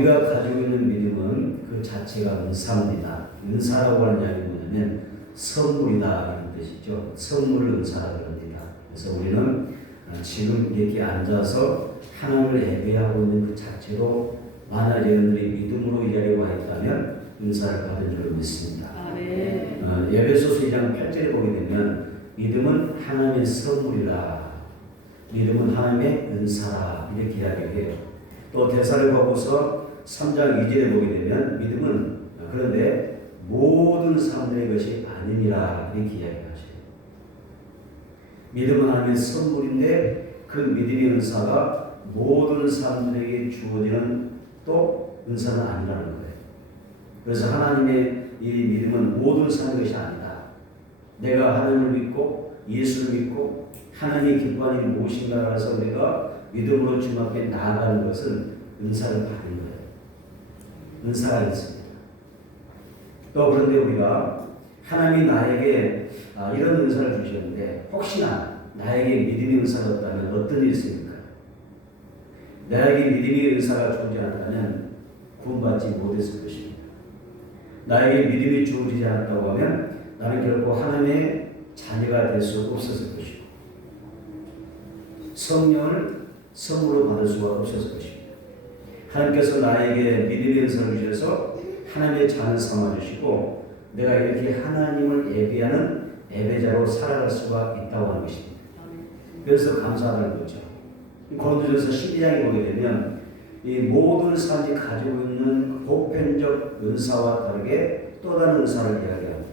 우리가 가지고 있는 믿음은 그 자체가 은사입니다. 은사라고 하는 이야기 뭐냐면 선물이다 이런 뜻이죠. 선물을 은사라고 합니다. 그래서 우리는 지금 이렇게 앉아서 하나님을 예배하고 있는 그 자체로 만약 여러분들이 믿음으로 이 자리에 와 있다면 은사를 받은 줄 믿습니다. 에베소서 2장 8절에 보게 되면 믿음은 하나님의 선물이라, 믿음은 하나님의 은사라 이렇게 이야기해요. 또 데살로니가서 3장 2절에 보게 되면 믿음은 그런데 모든 사람들의 것이 아니니라 이렇게 이야기하셔요. 믿음은 하나님의 선물인데 그 믿음의 은사가 모든 사람들에게 주어지는 또 은사는 아니라는 거예요. 그래서 하나님의 이 믿음은 모든 사람의 것이 아니다. 내가 하나님을 믿고 예수를 믿고 하나님의 기뻐하는 일이 무엇인가 해서 내가 믿음으로 주님 앞에 나아가는 것은 은사를 받는 거예요. 은사가 있습니다. 또 그런데 우리가 하나님이 나에게 이런 은사를 주셨는데 혹시나 나에게 믿음의 은사가 없다면 어떤 일이 있습니까? 나에게 믿음의 은사가 주어지지 않았다면 구원받지 못했을 것입니다. 나에게 믿음이 주어지지 않았다고 하면 나는 결코 하나님의 자녀가 될 수 없었을 것이고 성령을 선물로 받을 수가 없었을 것입니다. 하나님께서 나에게 믿음의 은사를 주셔서 하나님의 자녀 삼아주시고 내가 이렇게 하나님을 예배하는 예배자로 살아갈 수가 있다고 하는 것입니다. 그래서 감사하다는 거죠. 고린도전서 12장에 보게 되면 이 모든 사람이 가지고 있는 보편적 은사와 다르게 또 다른 은사를 이야기합니다.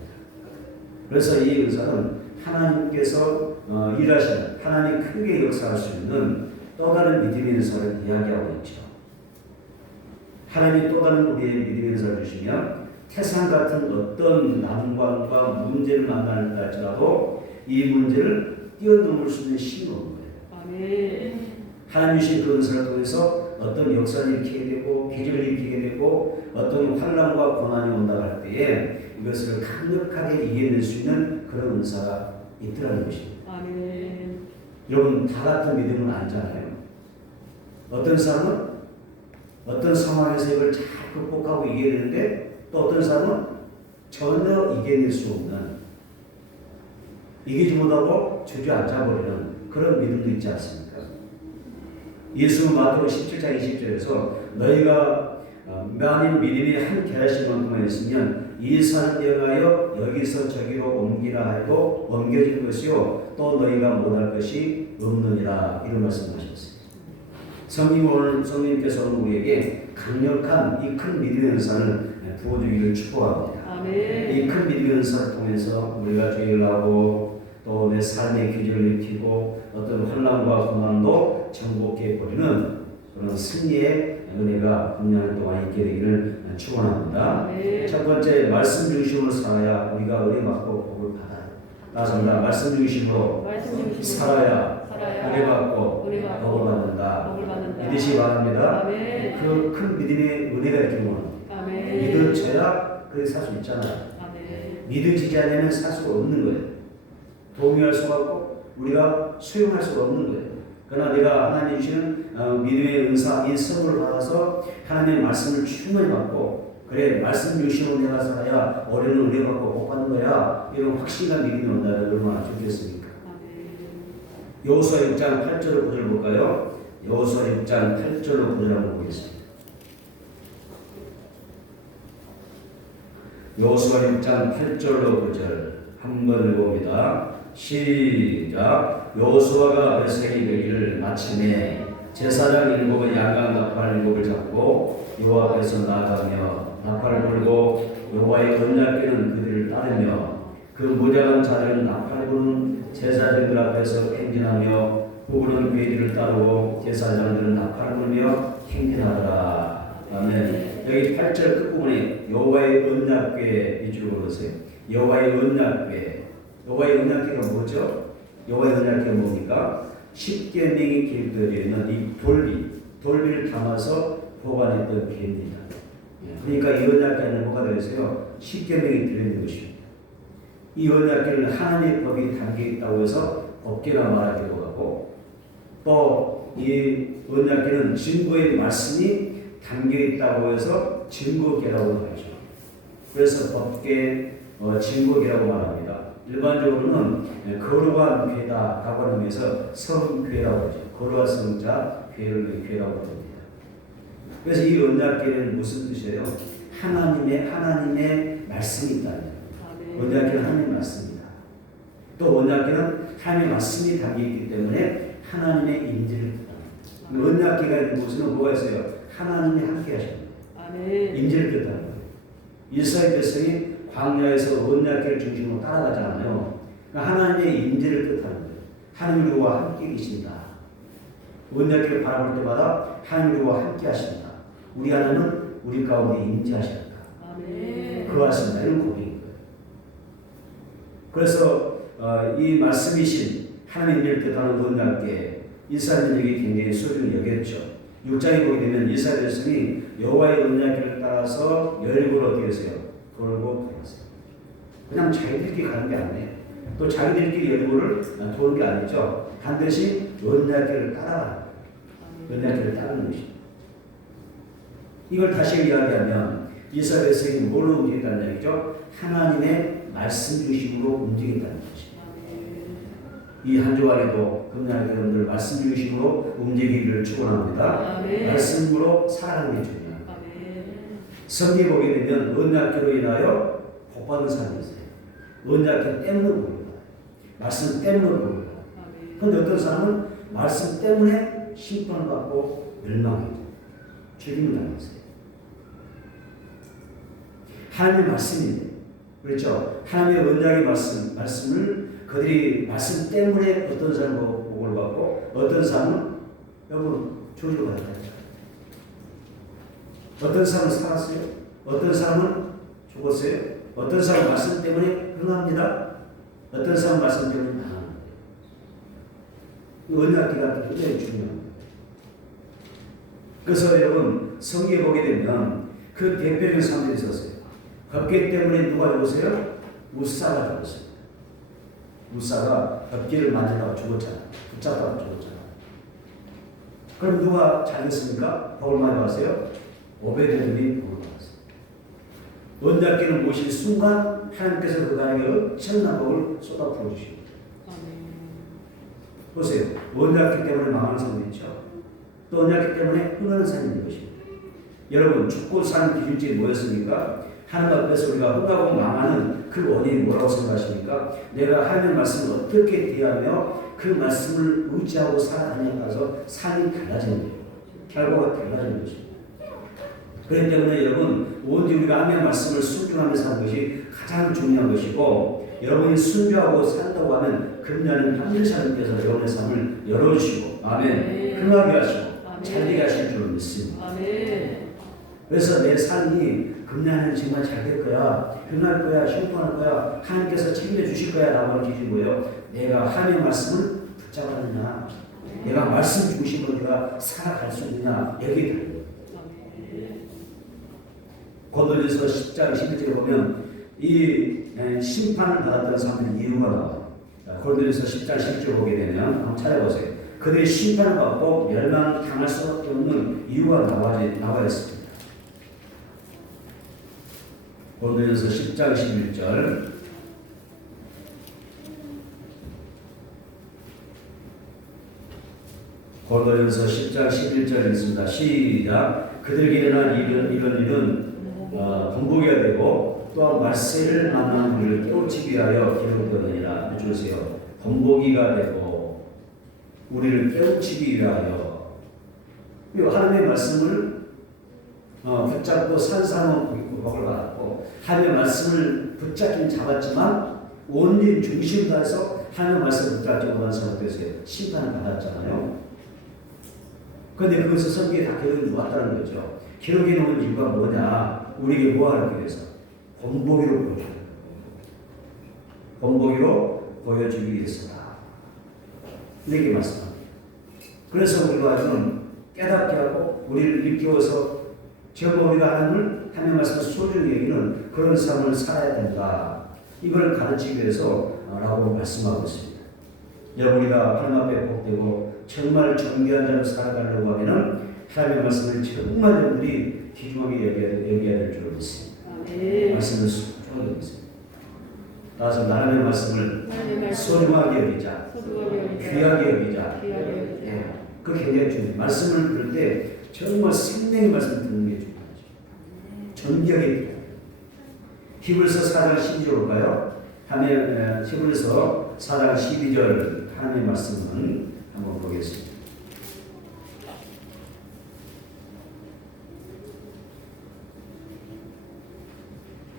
그래서 이 은사는 하나님께서 일하시는 하나님 크게 역사할 수 있는 또 다른 믿음의 은사를 이야기하고 있죠. 하나님이 또 다른 우리의 믿음의 은사를 주시면 태산 같은 어떤 난관과 문제를 만나는 할지라도 이 문제를 뛰어넘을 수 있는 힘이 오는 거예요. 하나님이 주신 그 은사를 통해서 어떤 역사를 일으키게 되고 기적을 일으키게 되고 어떤 환난과 고난이 온다 할 때에 이것을 강력하게 이겨낼 수 있는 그런 은사가 있더라는 것입니다. 여러분 다 같은 믿음은 아니잖아요. 어떤 사람은 어떤 상황에서 이걸 잘 극복하고 이겨내는데 또 어떤 사람은 전혀 이겨낼 수 없는, 이기지 못하고 주저앉아버리는 그런 믿음도 있지 않습니까? 예수 마태복음 17장 20절에서 너희가 만일 믿음이 한 계라씩만큼만 있으면 이 산을 향하여 여기서 저기로 옮기라 해도 옮겨질 것이요 또 너희가 못할 것이 없느니라 이런 말씀하셨어요. 성령님께서 우리에게 강력한 이 큰 믿음의 은사를 부어주기를 축복합니다. 이 큰 믿음의 은사를 통해서 우리가 죄를 하고 또 내 삶의 기적을 일으키고 어떤 환난과 고난도 정복해 버리는 그런 승리의 은혜가 금년 동안 있게 되기를 축원합니다. 첫 번째 말씀 중심으로 살아야 우리가 은혜 받고 복을 받아요. 따라서 말씀 중심으로 살아야 은혜 받고 복을 받는다. 믿으시기 바랍니다. 그 큰 믿음의 은혜가 있기 원합니다. 믿어져야 그렇게 살 수 있잖아요. 믿어지지 않으면 살 수가 없는 거예요. 동의할 수가 없고 우리가 수용할 수가 없는 거예요. 그러나 내가 하나님 주시는 믿음의 은사, 이 선물을 받아서 하나님의 말씀을 충분히 받고 그래 말씀 중심으로 내가 살아야 올해는 은혜 받고 복 받는 거야 이런 확신과 믿음이 온다면 얼마나 좋겠습니까? 여호수아 6장 8절로 9절 볼까요? 여호수아 6장 8절로 9절 한번 보겠습니다. 여호수아 6장 8절로 9절 한번 읽어봅니다. 시작. 여호수아가 베세기 되기를 마침에 제사장 일곱은 양강 나팔 일곱을 잡고 여호와 앞에서 나아가며 나팔을 불고 여호와의 언약궤는 그들을 따르며 그 무장한 자들은 나팔 부는 제사장들 앞에서 행진하며 부부는 궤들을 따르고 제사장들은 나팔을 불며 행진하더라. 아멘. 여기 8절 끝부분에 여호와의 언약궤 위주로 보세요. 여호와의 언약궤. 여호와의 언약궤가 뭐죠? 여호와의 언약궤가 뭡니까? 십계명이 기록되어 있는 이 돌비를 담아서 보관했던 궤입니다. 그러니까 이 언약궤는 뭐가 되겠어요? 십계명이 들어있는 것입니다. 이 언약궤는 하나님의 법이 담겨 있다고 해서 법궤라 말하기도 하고 또 이 언약궤는 증거의 말씀이 담겨 있다고 해서 증거계라고 하죠. 그래서 법계, 증거계라고 말합니다. 일반적으로는 거룩한 괴다라고 하는 의미에서 성괴라고 하죠. 거룩한 성자, 괴를 괴라고 합니다. 그래서 이 언약궤는 무슨 뜻이에요? 하나님의 말씀이 있다는 거예요. 언약궤는 하나님의 말씀입니다. 또 언약궤는 하나님의 말씀이 담겨있기 때문에 하나님의 임재를 뜻합니다. 언약궤가 있는 곳에는 뭐가 있어요? 하나님이 함께 하십니다. 임재를 뜻하는 거예요. 이스라엘 백성이 광야에서 언약궤를 중심으로 따라가잖아요. 그러니까 하나님의 임재를 뜻하는 거예요. 하나님 우리와 함께 계신다. 언약궤를 바라볼 때마다 하나님 우리와 함께 하신다. 우리 하나님은 우리 가운데 임재하신다. 그와 같습니다. 이런 고백인 거예요. 그래서 이 말씀이신 하나님을 뜻하는 언약궤 이스라엘에게 굉장히 소중히 여겼죠. 6장에 보게 되면 이스라엘 백성이 여호와의 언약궤를 따라서 열국을 어떻게 했어요? 돌고 돌았어요. 그냥 자기들끼리 가는 게 아니에요. 또 자기들끼리 열국을 도는 게 아니죠. 반드시 언약궤를 따라가는 언약궤를 따르는 것입니다. 이걸 다시 이야기하면 이스라엘 백성이 뭘로 움직인다는 얘기죠? 하나님의 말씀 중심으로 움직인다는 것입니다. 이 한 주 안에도 금요일 여러분들 말씀 중심으로 움직이기를 축원합니다. 말씀으로 살아가는 게 중요합니다. 성경에 보게 되면 언약궤로 인하여 복받은 사람이 있어요. 언약궤 때문에 보입니다. 말씀 때문에 보입니다. 그런데 어떤 사람은 말씀 때문에 심판을 받고 멸망해요. 죽임을 당했어요. 하나님의 말씀인데, 그렇죠? 하나님의 언약의 말씀을 그들이 말씀 때문에 어떤 사람은 복을 받고 어떤 사람은 여러분 조지를 받았다. 어떤 사람은 살았어요. 어떤 사람은 죽었어요. 어떤 사람은 말씀 때문에 흥합니다. 어떤 사람은 말씀 때문에 당합니다. 언약궤가 굉장히 중요합니다. 그래서 여러분 성경에 보게 되면 그 대표적인 사람들이 있었어요. 법궤 때문에 누가 죽었어요? 우사가 죽었어요. 우사가 법궤를 만지다가 죽었잖아. 붙잡다가 죽었잖아. 그럼 누가 잘했습니까? 복을 많이 받았어요? 오베데돔이 복을 받았어요. 언약궤를 모실 순간 하나님께서 그간에게 엄청난 복을 쏟아 부어주십니다. 보세요. 언약궤 때문에 망하는 사람이 있죠. 또 언약궤 때문에 흥하는 사람이 있는 것입니다. 여러분 죽고 사는 기준점이 뭐였습니까? 하나님 앞에서 우리가 흥하고 망하는 그 원인이 뭐라고 생각하십니까? 내가 하나님의 말씀을 어떻게 대하며 그 말씀을 의지하고 살아가냐에 따라서 삶이 달라지는 거예요. 결과가 달라지는 것입니다. 그렇기 때문에 여러분 오직 우리가 하나님의 말씀을 순종하며 사는 것이 가장 중요한 것이고 여러분이 순종하고 산다고 하면 금년은 반드시 하나님께서 여러분의 삶을 열어주시고 아멘 흥하게 하시고 잘되게 하실 줄 믿습니다. 그래서 내 삶이 금년에는 정말 잘 될 거야, 흥할 거야,幸福할 거야, 하나님께서 책임져주실 거야 라고 하는 기준이고요. 내가 하나님의 말씀을 붙잡았느냐, 내가 말씀 중심으로 내가 살아갈 수 있느냐 여기에 달려요. 고린도전서 10장 11절에 보면 이 심판을 받았던 사람들의 이유가 나와요. 고린도전서 10장 11절 보게 되면 한번 찾아보세요. 그들이 심판을 받고 멸망당할 수밖에 없는 이유가 나와 있습니다. 고린도전서 10장 11절 고린도전서 10장 11절 읽습니다. 시작. 그들에게 일어난 이런 일은 공복이야 되고 또한 말세를 만난 우리를 깨우치기 위하여 기록되느니라. 해주세요. 공복이가 되고 우리를 깨우치기 위하여. 하나님의 말씀을 붙잡고 산 사람은 복을 받았고 하나님의 말씀을 붙잡긴 잡았지만 온전 중심을 다해서 하나님의 말씀을 붙잡지 못한 사람들에서 심판을 받았잖아요. 그런데 그것을 성경에 다 기록해 놓았다는 거죠. 기록해 놓은 이유가 뭐냐? 우리에게 뭐하기 위해서? 본보기로 보여주는 거예요. 본보기로 보여주기 위해서다. 이렇게 말씀합니다. 그래서 우리가 좀 깨닫게 하고 우리를 일깨워서 지금 우리가 하나님의 말씀을 소중히 여기는 그런 삶을 살아야 된다. 이걸 가르치기 위해서 라고 말씀하고 있습니다. 여러분 우리가 하나님 앞에 복되고 정말 정결한 자로 살아가려고 하면은 하나님의 말씀을 정말 여러분들이 귀중하게 여겨야 될 줄 믿습니다. 말씀을 소중하게 여기습니다. 따라서 하나님의 말씀을 소중하게 여기자, 귀하게 여기자. 그 굉장히 중요해요. 말씀을 들을 때 정말 생명의 말씀을 듣는 게 중요하죠. 정결이 히브리서 4장 12절 볼까요? 히브리서 4장 12절 하나님의 말씀은 한번 보겠습니다.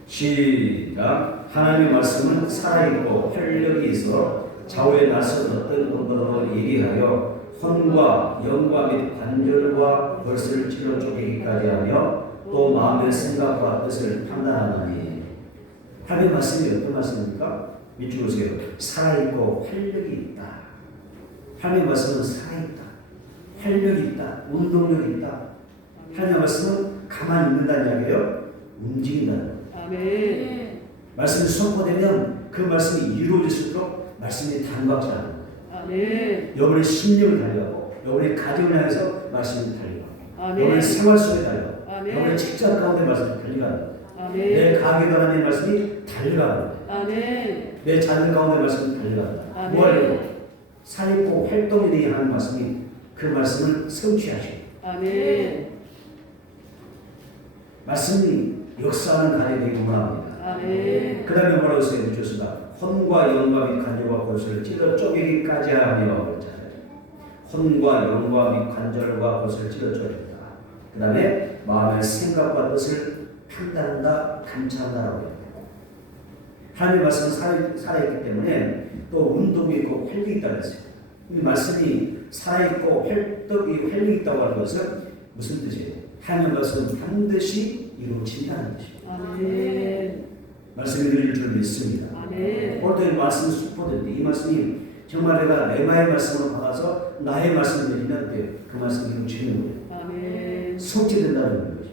시작. 하나님의 말씀은 살아있고 활력이 있어 좌우에 낯선 어떤 것보다도 예리하여 혼과 영과 및 관절과 벌스를 찔러 쪼개기까지 하며 또 마음의 생각과 뜻을 판단하나니. 하나님의 말씀이 어떤 말씀입니까? 밑줄 보세요. 살아있고 활력이 있다. 하나님의 말씀은 살아있다. 활력이 있다. 운동력이 있다. 하나님의 말씀은 가만히 있는다는 이야기예요. 움직인다는. 아멘. 말씀이 선포되면 그 말씀이 이루어질수록 말씀이 단박지 않은 거예요. 아멘. 여러분의 심령을 달려가고, 여러분의 가정을 향해서 말씀이 달려가고, 여러분의 생활 속에 달려가고, 여러분의 직장 가운데 말씀이 달려가는 거예요. 내 가게 가운데 말씀이 달려가는 거예요. 내 자녀 가운데 말씀이 달려가는 거예요. 뭐 하려고? 살고 활동에 대해 하는 말씀이 그 말씀을 성취하시고, 말씀이 역사하는 간이 되기 원합니다. 그 다음에 뭐라고 써요? 주셨습니다. 혼과 영과 및 관절과 골수를 찔러 쪼개기까지 하며 그랬잖아요. 혼과 영과 및 관절과 골수를 찔러 쪼개다. 그 다음에 마음의 생각과 뜻을 판단한다, 감찰한다라고 해요. 하나님의 말씀은 살아있기 때문에 또 운동이 있고 활력이 있다고 했어요. 이 말씀이 살아있고 활력이 있다고 하는 것은 무슨 뜻이에요? 하나님의 말씀은 반드시 이루어진다는 뜻입니다. 말씀이 이루어질 줄 믿습니다. 오늘도 이 말씀이 선포되는데 이 말씀이 정말 내가 레마의 말씀을 받아서 나의 말씀을 내리면 그 말씀이 이루어지는 거예요. 성취된다는 거죠.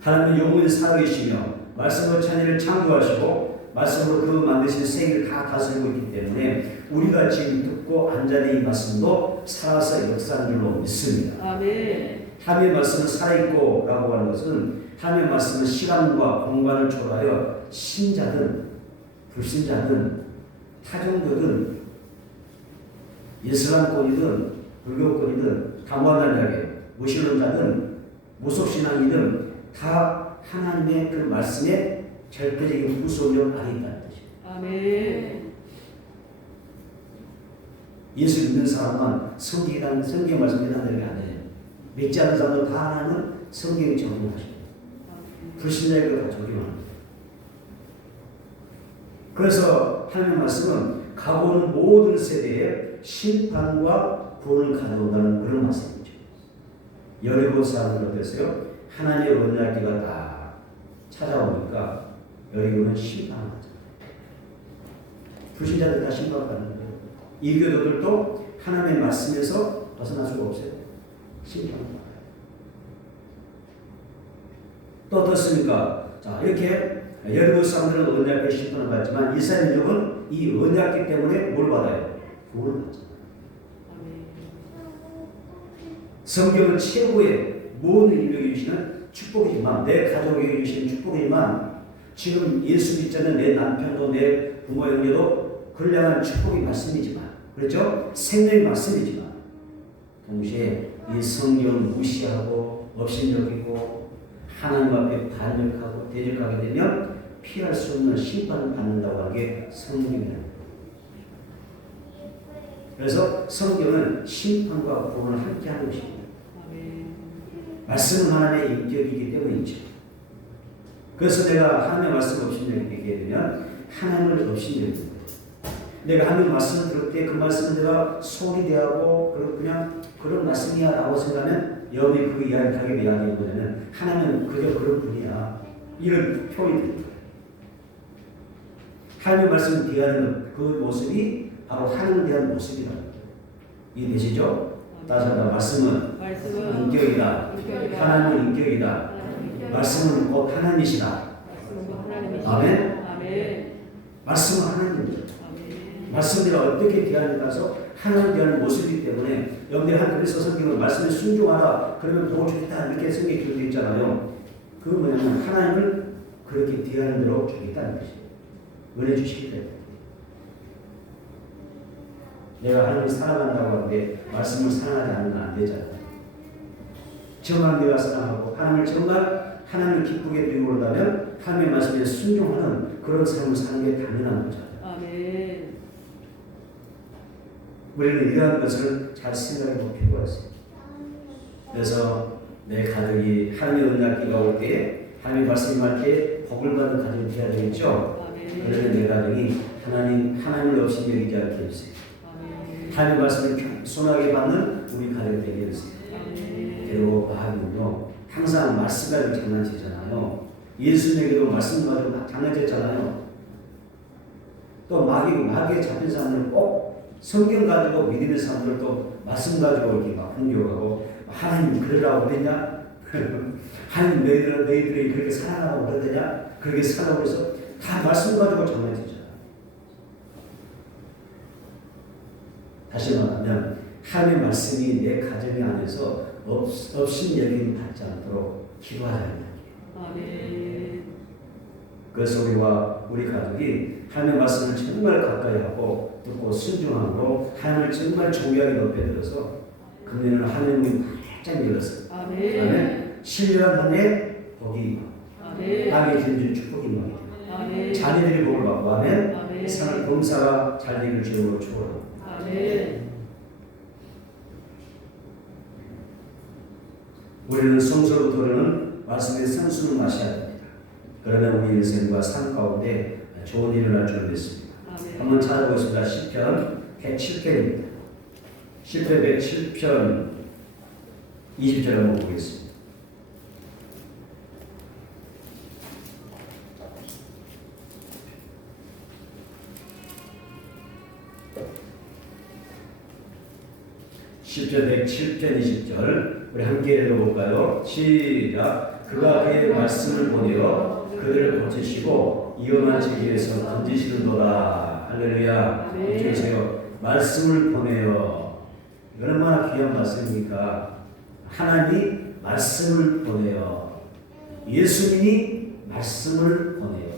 하나님은 영원히 살아계시며 말씀으로 천지를 창조하시고 말씀으로 그 만드신 세계를 다 다스리고 있기 때문에 우리가 지금 듣고 앉아있는 이 말씀도 살아서 역사하는 줄로 믿습니다. 하나님의 말씀은 살아있고 라고 하는 것은 하나님의 말씀은 시간과 공간을 초월하여 신자든 불신자든 타종교든 이슬람권이든 불교권이든 다무한다는 무신론자든 무속신앙이든 다 하나님의 그 말씀에 절대적인 후소력 안에 있다는 뜻이에요. 예수 믿는 사람만 성경 말씀에 단대가 안 해요. 믿지 않는 사람들 다 하나는 성경에 적용하십니다. 불신자에게 다 적용합니다. 그래서 하나님의 말씀은 가보는 모든 세대에 심판과 구원을 가져온다는 그런 말씀이죠. 여리고 사람들 어땠어요? 하나님의 언약궤가 다 찾아오니까 여리고는 심판을 하죠. 불신자들 다 심판받는 거예요. 이교도들도 하나님의 말씀에서 벗어날 수가 없어요. 심판을 받아요. 또 어떻습니까? 자, 이렇게 여리고 사람들은 언약궤 심판을 받지만 이스라엘 민족은 이 언약궤 때문에 뭘 받아요? 구원을 받잖아요. 성경은 최고의 모든 인격이 주시는 축복이지만 내 가족에게 주시는 축복이지만 지금 예수 믿지 않는 내 남편도 내 부모 형제도 그를 축복이 말씀이지만 그렇죠? 생명의 말씀이지만 동시에 이 성경을 무시하고 업신여기고 하나님 앞에 반역하고 대적하게 되면 피할 수 없는 심판을 받는다고 하는 게 성경입니다. 그래서 성경은 심판과 구원을 함께 하는 것입니다. 말씀은 하나님의 인격이기 때문이죠. 그래서 내가 하나님의 말씀 업신여기게 되면 하나님을 업신여기는 거예요. 내가 하나님의 말씀을 들을 때 그 말씀을 내가 속이 대하고 그냥 그런 말씀이야 라고 생각하면 여러분이 그 이야기하게 이야기하는 거냐면 하나님은 그저 그런 분이야 이런 표현이 됩니다. 하나님의 말씀을 대하는 그 모습이 바로 하나님에 대한 모습이라는 거예요. 이해되시죠? 다시 한번 말씀은 인격이다. 하나님은 인격이다. 말씀은 곧 하나님이시다. 아멘? 말씀은 하나님입니다. 말씀을 어떻게 대하는가 해서 하나님 대하는 모습이기 때문에 여러분들이 한 그리스도 성경은 말씀에 순종하라 그러면 복을 주겠다 이렇게 성경에 기록되어 있잖아요. 그건 뭐냐면 하나님을 그렇게 대하는 대로 주겠다는 것이에요. 은혜 주시기 때문에. 내가 하나님을 사랑한다고 하는데 말씀을 사랑하지 않으면 안 되잖아요. 정말 내가 사랑하고 하나님을 정말 하나님을 기쁘게 드리고 그러다면 하나님의 말씀에 순종하는 그런 삶을 사는 게 당연한 거잖아요. 아멘. 우리는 이러한 것을 잘 생각해 볼 필요가 있어요. 그래서 내 가족이 하나님의 은혜가 올 때에 하나님의 말씀이 할 때 복을 받는 가정이 되어야 되겠죠. 그러면 내 가정이 하나님을 없이 여기지 않게 해주세요. 하나님의 말씀을 순하게 받는 우리 가정이 되게 해주세요. 그리고 마귀는요 항상 말씀 가지고 장난치잖아요. 예수님에게도 말씀 가지고 막 장난쳤잖아요. 또 마귀에 잡힌 사람들은 꼭 성경 가지고 믿는 사람들도 말씀 가지고 이렇게 막 공격하고 하나님 그러라고 그랬냐? 하나님 너희들이 그렇게 살아가라고 그러더냐? 그렇게 살아고 해서 다 말씀 가지고 장난치잖아요. 다시 말하면 하나님의 말씀이 내 가정 안에서 없인 여김 받지 않도록 기도하자는 얘기예요. 그래서 우리 가족이 하나님의 말씀을 정말 가까이 하고 듣고 순종하고 하나님을 정말 존귀하게 높여들어서 금년에는 하나님이 활짝 열었어요. 아멘. 신령한 한 해 복이 땅에 주는 축복이 임하게 자녀들이 복을 받고 아멘. 세상을 범사가 잘 되기를 주님으로 축원합니다. 아멘. 우리는 성서부터는 말씀의 생수를 마셔야 됩니다. 그러면 우리 인생과 삶 가운데 좋은 일이 일어날 줄 믿습니다. 한번 찾아보겠습니다. 시편 107편입니다. 시편 107편 20절 한번 보겠습니다. 시편 107편 20절 우리 함께 읽어볼까요? 시작. 그가 그의 말씀을 보내어 그들을 고치시고 위험한 지기에서 던지시는도다. 할렐루야. 주세요. 말씀을 보내어. 이건 얼마나 귀한 말씀입니까? 하나님이 말씀을 보내어. 예수님이 말씀을 보내어.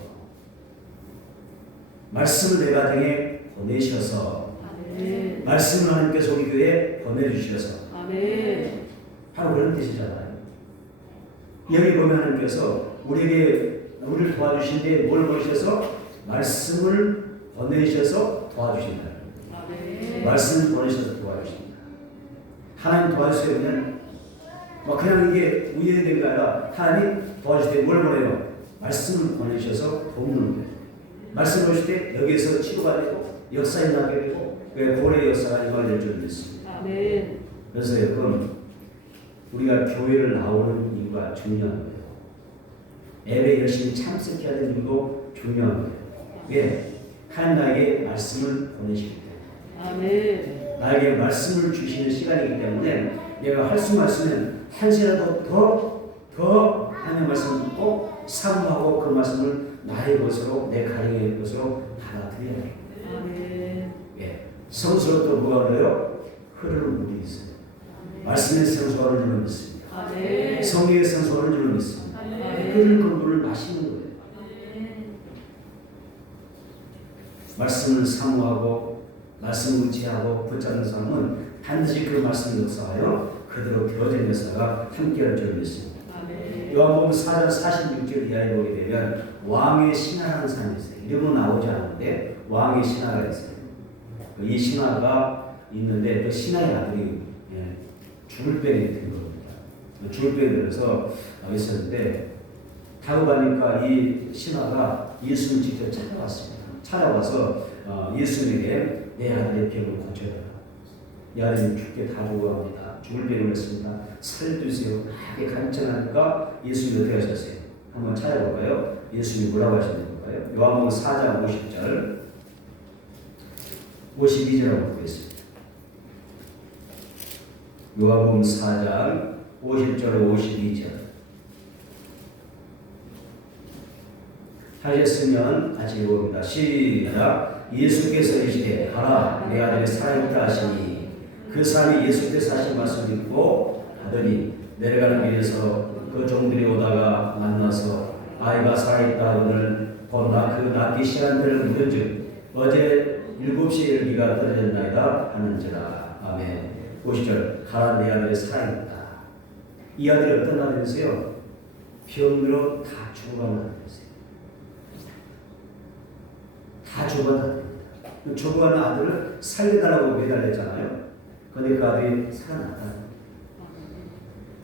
말씀을 내 가정에 보내셔서 아멘. 말씀을 하나님께서 우리 교회에 보내주셔서 아멘. 바로 그런 뜻이잖아요. 여기 보면 하나님께서 우리를 도와주신데 뭘 보내셔서 말씀을 보내셔서 도와주신다. 아멘. 말씀을 보내셔서 도와주신다. 하나님 도와주세요. 그냥 이게 우연히 된 게 아니라 하나님 도와주실 때 뭘 보내요? 말씀을 보내셔서 돕는 거예요. 말씀을 보실 때 여기에서 치료가 되고 역사에 나게 되고 고래 역사가 임할 줄 믿습니다. 아멘. 그래서 여러분 우리가 교회를 나오는 이유가 중요한 거예요. 예배 열심히 참석해야 되는 이유도 중요한 거예요. 왜? 하나님 나에게 말씀을 보내시기 때문에. 아멘. 나에게 말씀을 주시는 시간이기 때문에 내가 할 수만 있으면 한 시라도 더 하나님의 말씀을 듣고 사모하고 그 말씀을 나의 것으로 내 가정의 것으로 받아들여야 해요. 아멘. 예. 성수로 또 뭐가 그래요? 흐르는 물이 있어요. 말씀의 생수가 흐르는 물이 있습니다. 아멘. 성령의 생수가 흐르는 물이 있습니다. 흐르는 그 물을 마시는 거예요. 말씀을 사모하고 말씀을 의지하고 붙잡는 사람은 반드시 그 말씀을 역사하여 그대로 되어진 역사가 함께할 줄 믿습니다. 요한복음 4장 46절 이하에 보게 되면 왕의 신하라는 사람이 있어요. 이름은 나오지 않는데 왕의 신하가 있어요. 이 신하가 있는데 그 신하의 아들이 죽을 병이 든 겁니다. 죽을 병이 들어서 있었는데 다급하니까 이 신하가 예수를 직접 찾아왔습니다. 찾아와서 예수님에게 내 아들의 병을 고쳐라. 이 아들이 죽게 다 죽어갑니다. 죽을 병을 했습니다. 살려주세요. 이렇게 간청하니까 예수님이 어떻게 하셨어요? 한번 찾아볼까요? 예수님이 뭐라고 하시는 건가요? 요한복음 4장 50절 52절 한번 보겠습니다. 요한복음 4장 50절 52절 하셨으면 같이 읽어봅니다. 시작. 예수께서 이르시되 가라 내 아들이 살아있다 하시니 그 사람이 예수께서 하신 말씀을 듣고 가더니 내려가는 길에서 그 종들이 오다가 만나서 아이가 살아있다 오늘 본다 그 낫기 시간들을 물은즉 어제 7시에 일기가 떨어졌나이다 하는지라. 아멘. 50절 가라 내 아들이 살아있다. 이 아들이 어떤 아들이세요? 병으로 다 죽어가는 아들이세요. 다 죽어가는 아들입니다. 죽어가는 아들을 살려달라고 매달렸잖아요. 그런데 그 아들이 살아났다.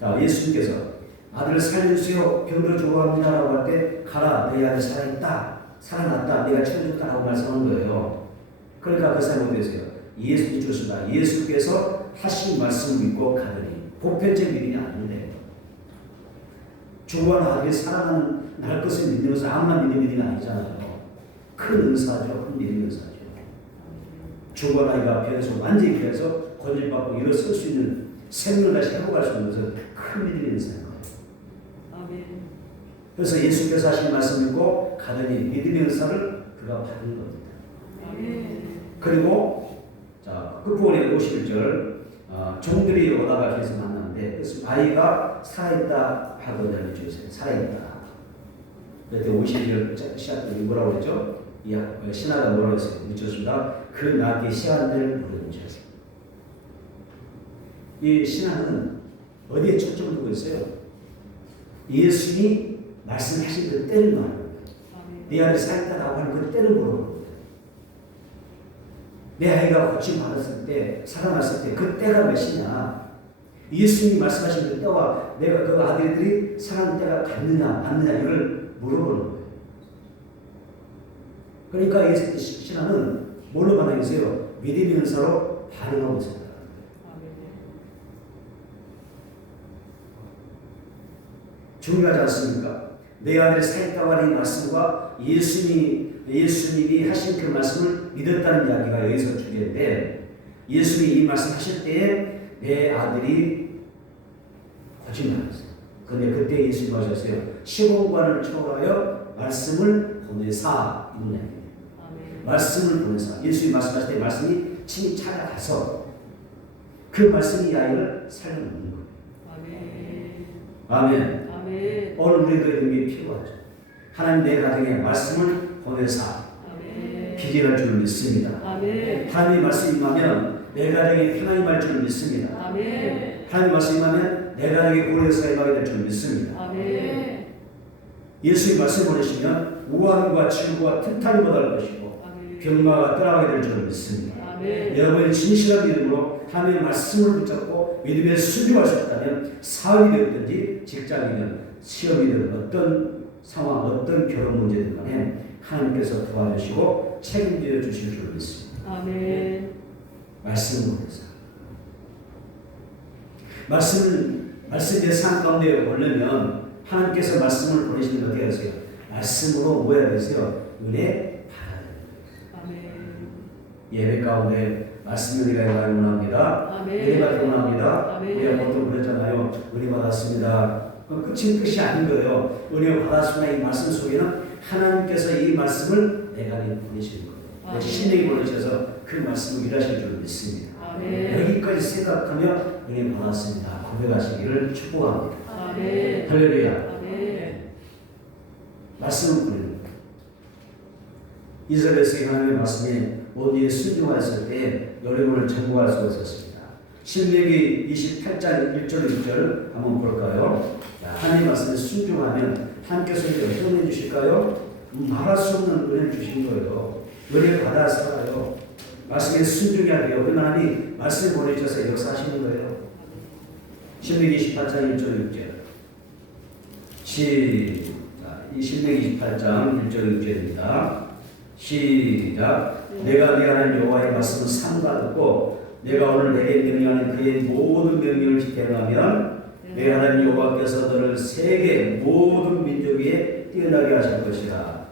자, 예수님께서 아들을 살려주세요. 병으로 죽어갑니다라고 할 때 가라 내 아들 살아있다. 살아났다. 내가 치료줬다라고 말씀하는 거예요. 그러니까 그 사람이 어디 계세요? 예수님 좋습니다. 예수께서 하신 말씀을 믿고 가더니 보편적 믿음이 아닌데 죽어가는 아들이 살아나는 날 것을 믿는 것은 아무나 믿는 믿음이 아니잖아요. 큰 은사죠. 큰 믿음의 은사죠. 죽어가는 아이가 병에서 완전히 피해서 건질받고 일어설 수 있는 생명을 다시 회복할 수 있는 것은 큰 믿음의 은사인 거예요. 아멘. 그래서 예수께서 하신 말씀 믿고 가더니 믿음의 은사를 그가 받은 겁니다. 아멘. 그리고 자 끝부분에 51절 종들이 오다가 길에서 만났는데 그래서 아이가 살아있다 하거든요. 주세요. 살아있다. 그때 52절 시작이 뭐라고 했죠? 신하가 뭐라고 했어요? 미쳤습니다. 그 낫기 시간을 부르는 자세. 이 신하는 어디에 초점을 두고 있어요? 예수님이 말씀하신 그 때를 말하는 거예요. 내 아들이 살아있다라고 하는 그 때를 물어보는 거예요. 내 아이가 고침 받았을 때, 살아났을 때 그 때가 몇이냐? 예수님이 말씀하신 그 때와 내가 그 아들들이 살아난 때가 같느냐, 맞느냐 이걸 물어보는 거예요. 그러니까 이 신하는 뭘로 반응했어요? 믿음의 은사로 반응하고 있습니다. 중요하지 않습니까? 내 아들이 살아있다고 하는 이 말씀과 예수님이 하신 그 말씀을 믿었다는 이야기가 여기서 중요한데 예수님이 이 말씀 하실 때에 내 아들이 고침받았어요. 그런데 그때 예수님이 하셨어요. 시공간을 초월하여 말씀을 보내사 이런 얘기예요. 말씀을 보내사 예수님이 말씀하실 때 말씀이 친히 찾아가서 그 말씀이 이 아이를 살려놓는 거예요. 아멘. 아멘. 오늘 우리 그 의미 필요하죠. 하나님 내 가정에 말씀을 보내사 기질할 줄 믿습니다. 아멘. 하나님의 말씀이 임하면 내 가정에 평안이 말 줄 믿습니다. 아멘. 하나님의 말씀이 임하면 내 가정에 고려사가 임하게 될 줄 믿습니다. 아멘. 예수의 말씀 보내시면 우환과 질고와 틈탈이 못할 것이고 병마가 떠나가게 될 줄 믿습니다. 아멘. 여러분의 진실한 믿음으로 하나님의 말씀을 붙잡고 믿음에 순종할 수 있다면 사업이 되든지 직장이든 시험이든 어떤 상황 어떤 결혼 문제든 간에 하나님께서 도와주시고 책임져 주실 줄 믿습니다. 아멘. 말씀을 보내서 말씀의 삶 가운데 올려면 하나님께서 말씀을 보내시는 거 어떻게 하세요? 말씀으로 뭐 해야 되세요? 은혜 받아야 됩니다. 예배 가운데 말씀 은혜가 원합니다. 은혜 받기 원합니다. 우리가 보통 그랬잖아요. 은혜 받았습니다. 끝이 아닌 거예요. 은혜 받았으나 이 말씀 속에는 하나님께서 이 말씀을 내가 보내시는 거예요. 신령이 보내셔서 그 말씀을 일하실 줄 믿습니다. 여기까지 생각하며 은혜 받았습니다. 고백하시기를 축복합니다. 할렐루야. 말씀을 보내는 거예요. 이스라엘에서 하나님의 말씀에 모두에 순종하였을 때 여러분을 정복할 수가 있었습니다. 신명기 28장 1절 2절 한번 볼까요? 하나님 말씀에 순종하면 하나님께서 어떤 은혜 주실까요? 말할 수 없는 은혜를 주신 거예요. 은혜 받아 살아요. 말씀에 순종해야 돼요. 우리 하나님 말씀을 보내주셔서 역사하시는 거예요. 신명기 28장 1절 6절 시작. 신명기 28장 1절 6절입니다. 시작. 내가 네 하나님 여호와의 말씀을 삼가듣고 내가 오늘 내게 명령하는 그의 모든 명령을 지켜가면 내 하나님 여호와께서 너를 세계 모든 민족 위에 뛰어나게 하실 것이라.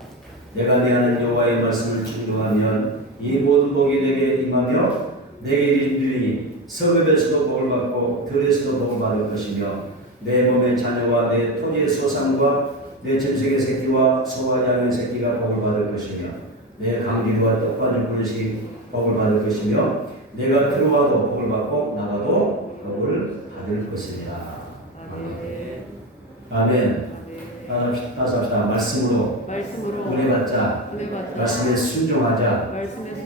내가 내 하나님 여호와의 말씀을 충동하면 이 모든 복이 내게 임하며 내게 이르리니 성읍에서도 복을 받고 들에서도 복을 받을 것이며 내 몸의 자녀와 내 토지의 소산과 내 짐승의 새끼와 소와 양의 새끼가 복을 받을 것이며 내 강비와 떡받을 그릇이 복을 받을 것이며 내가 들어와도 복을 받고 나가도 복을 받을 것입니다. 아멘. 따라서 합시다. 말씀으로 은혜 받자. 말씀에 순종하자.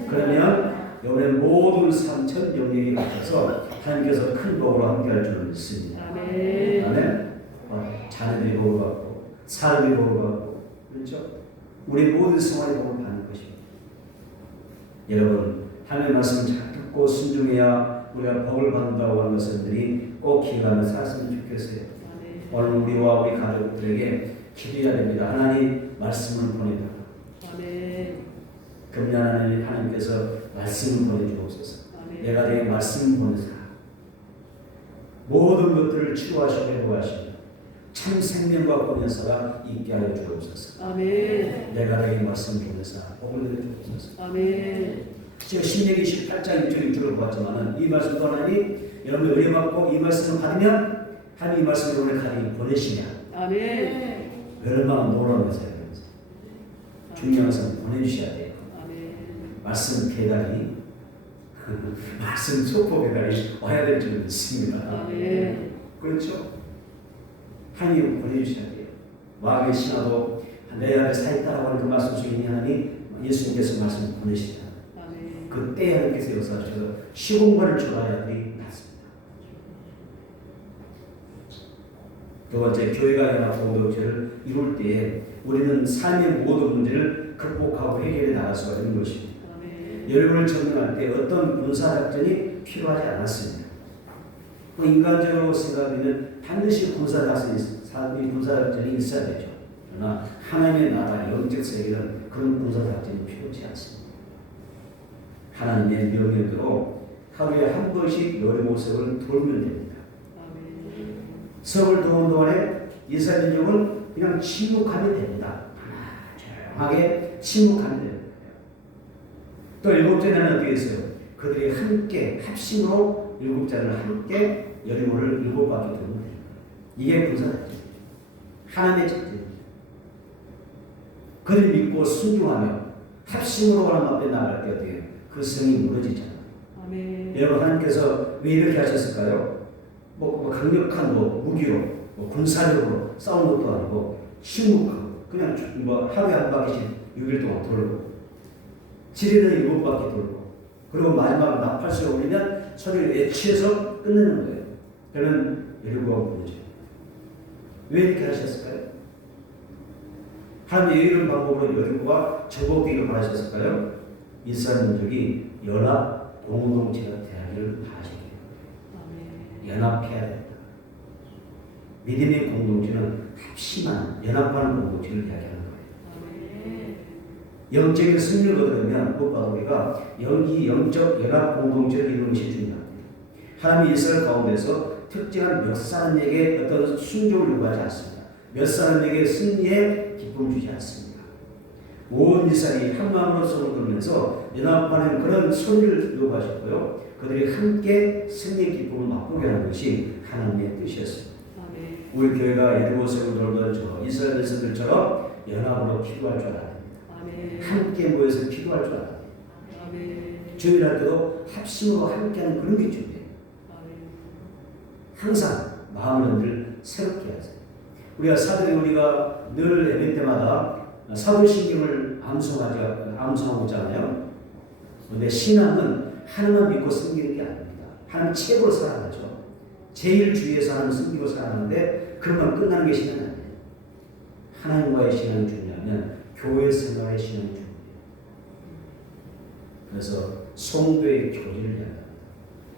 그러면 여러분의 모든 삼천 영역이 갖춰서 하나님께서 큰 복으로 함께할 줄 믿습니다. 아멘. 자녀들이 복을 받고 사람이 복을 받고 그렇죠? 우리 모든 생활이 복을 받는 것입니다. 여러분 하나님의 말씀을 잘 듣고 순종해야 우리가 복을 받는다고 하는 것들이 꼭 기억하며 살았으면 좋겠어요. 오늘 우리와 우리 가족들에게 기도해야 됩니다. 하나님 말씀을 보내달라. 금년 하나님께서 말씀을 보내주옵소서. 내가 내게 말씀을 보내사 모든 것들을 치유하시고 회복하시고 참 생명과 권세가 있게 하여 주옵소서. 아멘. 내가 내게 말씀을 보내사 복을 내려주옵소서. 아멘. 제가 신명기 18장 1절 6절을 보았지만 이 말씀도 하나님 여러분이 은혜 받고 이 말씀을 받으면 하나님 이 말씀을 오늘 하나님 보내시냐. 아멘. 얼마나 놀라면서요. 중요한 것은 보내주셔야 돼요. 아멘. 말씀 배달이 말씀 속보 배달이 와야 될 줄 믿습니다. 아멘. 그렇죠? 하나님 보내주셔야 돼요. 마음의 신하도 내 안에 살있다라고 하는 그 말씀 중에 하나님 예수님께서 말씀을 보내시다. 그때 하나님께서 역사하셔서 시공간을 줘야지 낫습니다. 두 번째, 교회가 연합 공동체를 이룰 때에 우리는 삶의 모든 문제를 극복하고 해결해 나갈 수가 있는 것입니다. 여러분을 정리할 때 어떤 군사작전이 필요하지 않았습니다. 인간적으로 생각하면 반드시 군사작전이 있어야 되죠. 그러나 하나님의 나라, 영적 세계는 그런 군사작전이 필요하지 않습니다. 하나님의 명령대로 하루에 한 번씩 여리고석을 돌면 됩니다. 석을 도는 동안에 이스라엘 민족은 그냥 침묵하면 됩니다. 조용하게 침묵하면 됩니다. 또 일곱 전에는 어떻게 했어요? 그들이 함께 합심으로 일곱 자를 함께 여리고를 일곱 바퀴 도는 거예요. 이게 군사작전입니다. 하나님의 작전입니다. 그를 믿고 순종하며 합심으로 하나님 앞에 나갈 때 어떻게 해요? 그 성이 무너지잖아요. 아멘. 여러분 하나님께서 왜 이렇게 하셨을까요? 강력한 무기로 군사력으로 싸운 것도 아니고 침묵하고 그냥 하루에 한 바퀴씩 6일 동안 돌고 7일은 7바퀴 돌고 그리고 마지막 나팔수를 올리면 소리를 애취해서 끝내는 거예요. 그러면 여리고가 무너져요. 왜 이렇게 하셨을까요? 하나님의 이런 방법으로 여리고가 정복되기를 바라셨을까요? 이스라엘 민족이 연합 공동체가 되기를 바라시게 됩니다. 연합해야 된다. 믿음의 공동체는 합심한 연합하는 공동체를 이야기하는 거예요. 영적인 승리를 얻으려면 무엇보다 우리가 영적 연합 공동체를 이루는 것이 중요합니다. 하나님이 이스라엘 가운데서 특정한 몇 사람에게 어떤 순종을 요구하지 않습니다. 몇 사람에게 승리의 기쁨을 주지 않습니다. 온 이스라엘이 한 마음으로 손을 들면서 연합하는 그런 소리를 요구하셨고요. 그들이 함께 승리의 기쁨을 맛보게 하는 것이 하나님의 뜻이었습니다. 아멘. 우리 교회가 여리고석을 돌던 저 이스라엘 백성들처럼 연합으로 기도할 줄 알아야 됩니다. 함께 모여서 기도할 줄 알아야 됩니다. 주일할 때도 합심으로 함께하는 그런 게 중요해요. 항상 마음을 늘 새롭게 하세요. 우리가 늘 예배 때마다 사도신경을 암송하고 있잖아요. 그런데 신앙은 하나님만 믿고 섬기는 게 아닙니다. 하나님 최고로 사랑하죠. 제일 주위에서 하나님 섬기고 사랑하는데 그것만 끝나는 게 신앙이 아니에요. 하나님과의 신앙이 중요하면 교회 생활의 신앙이 중요해요. 그래서 성도의 교제를 이야기합니다.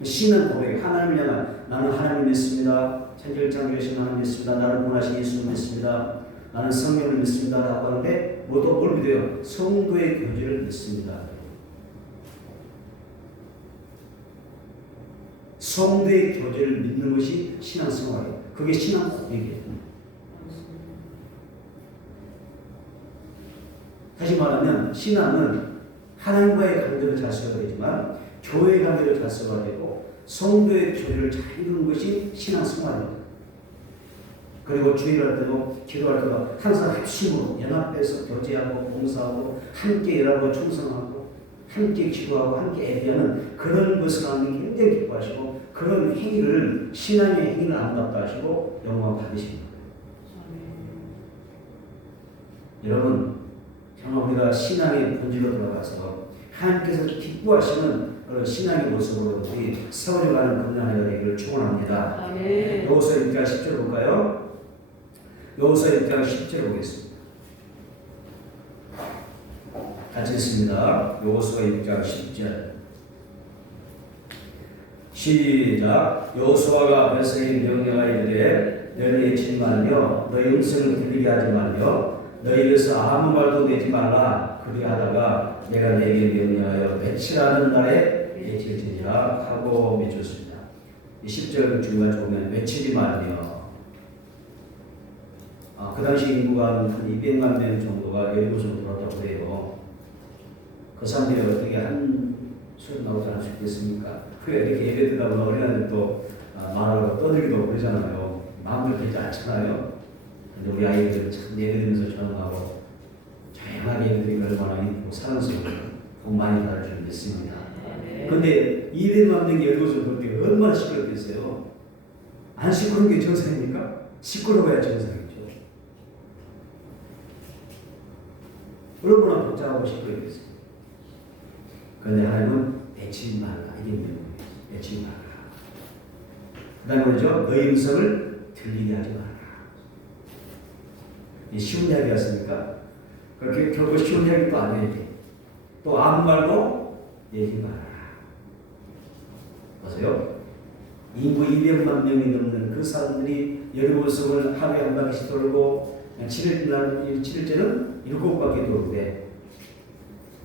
신은 고백, 하나님을 향한 나는 하나님 믿습니다. 천지를 창조하신 하나님 믿습니다. 나를 구원하신 예수 믿습니다. 나는 성령을 믿습니다. 라고 하는데 모두 뭘 믿어요? 성도의 교제를 믿습니다. 성도의 교제를 믿는 것이 신앙생활이에요. 그게 신앙 고백이에요. 다시 말하면 신앙은 하나님과의 관계를 잘 써야 되지만 교회의 관계를 잘 써야 되고 성도의 교제를 잘 이루는 것이 신앙생활입니다. 그리고 주일할 때도 기도할 때도 항상 합심으로 연합해서 교제하고 봉사하고 함께 일하고 충성하고 함께 기도하고 함께 예배하는 그런 것을 하는 게 굉장히 기뻐하시고 그런 행위를 신앙의 행위를 아름답다 하시고 영광 받으십니다. 여러분 정말 우리가 신앙의 본질로 돌아가서 하나님께서 기뻐하시는 그런 신앙의 모습으로 우리 세워져가는 건강한 되기를 축원합니다. 여호수아 1장 10절 볼까요? 여호수아 1장 10절 보겠습니다. 같이 읽습니다. 여호수아 1장 10절 시작. 여호수아가 백성에게 명령하여 너희 외치지 말며 너희 음성을 들리게 하지 말며 너희 입에서 아무 말도 내지 말라. 그리하다가 내가 내게 명령하여 외치라는 날에 외칠지니라 하고 맺혔습니다. 10절 중간 보면 외치지 말며 그 당시 인구가 한 200만 명 정도가 예루살렘으로 돌아왔다고 해요. 그 사람들이 어떻게 한 소리 나오지 않을 수 있겠습니까? 그게 이렇게 예배 드다 보면 어린아이들도 말하고 떠들기도 그러잖아요. 마음을 되지 않잖아요. 근데 우리 아이들은 참 예배 드리면서 전화하고 다양하게 예배 드리기 얼마나 이쁘고 사랑스럽고 복 많이 받을 줄 믿습니다. 근데 200만 명이 예루살렘 볼 때 얼마나 시끄럽겠어요? 안 시끄러운 게 정상입니까? 시끄러워야 정상이죠. 얼마나 복잡하고 시끄럽겠어요. 그런데 하나님은 외치지 말라. 이게 명령이에요. 외치지 말라. 그 다음에 뭐죠? 너희 음성을 들리게 하지 말라. 이 쉬운 이야기였습니까? 그렇게 결국 쉬운 이야기도 아니에요. 또 아무 말도 얘기 말라. 보세요. 인구 200만 명이 넘는 그 사람들이 예루살렘을 하루에 한 바퀴씩 돌고 7일째는 7바퀴 도는데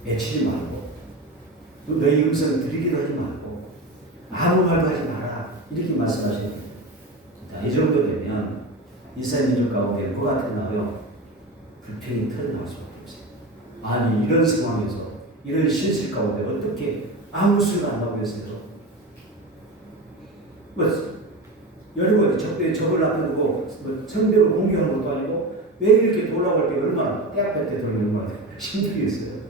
외치지 말고 너희 음성을 들리기도 하지 말고 아무 말도 하지 마라. 이렇게 말씀하십니다. 이 정도 되면 이스라엘 민족 가운데 뭐가 나타나요? 불평이 터져나올 수밖에 없어요. 아니 이런 상황에서 이런 실실 가운데 어떻게 아무 소리가 안 나고 있어요? 여러분 적을 앞에 두고 성벽을 공격하는 것도 아니고 왜 이렇게 돌아올 때 얼마나 떼앞에 때 돌리는 얼마나 힘들겠어요.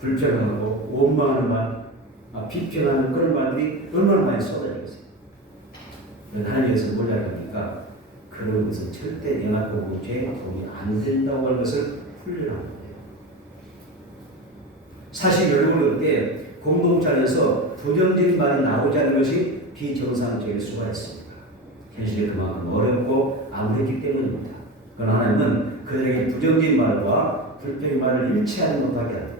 불평하고 원망하는 말, 비평하는 그런 말들이 얼마나 많이 쏟아지겠어요. 하나님께서 뭐라 합니까? 그런 것은 절대 연합공동체에 도움이 안 된다고 하는 것을 훈련하는 거예요. 사실 여러분 그때 공동체 안에서 부정적인 말이 나오지 않는 것이 비정상적일 수가 있습니다. 현실이 그만큼 어렵고 암울했기 때문입니다. 그러나 하나님은 그들에게 부정적인 말과 불평의 말을 일치하지 못하게 합니다.